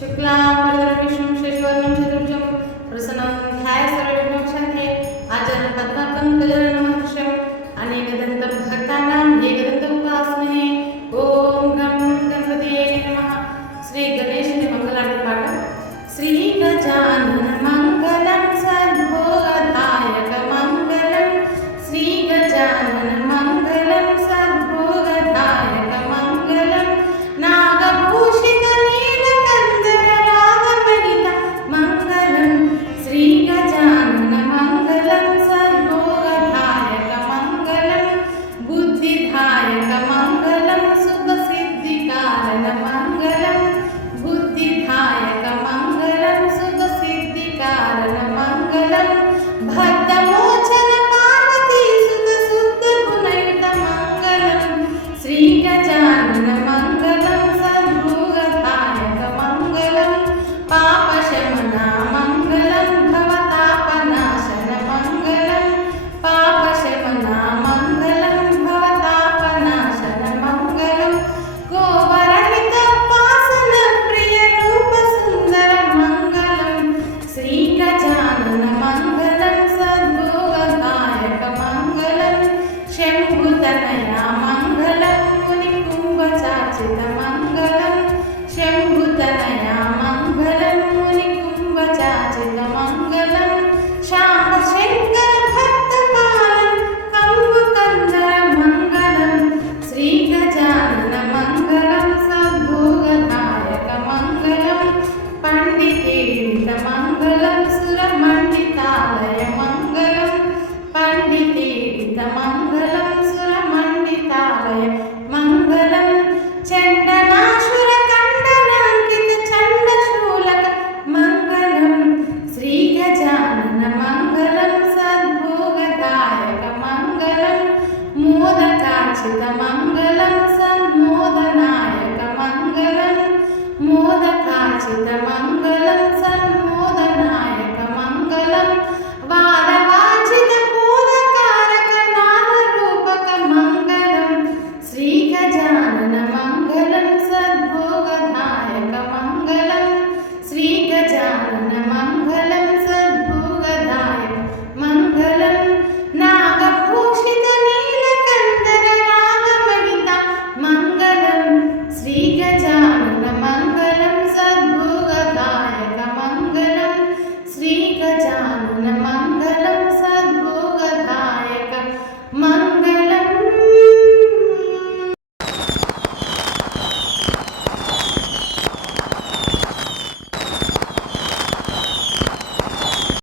शुक्ला मङ्गलं श्यामशङ्करभक्तपालं कम्बुकन्दरमङ्गलं श्रीगजाननमङ्गलं सद्भोगनायकमङ्गलं पण्डितेरितमङ्गलम् काचितमङ्गलं सन्मोदनायकमङ्गलं मोदकाचितमङ्गलम्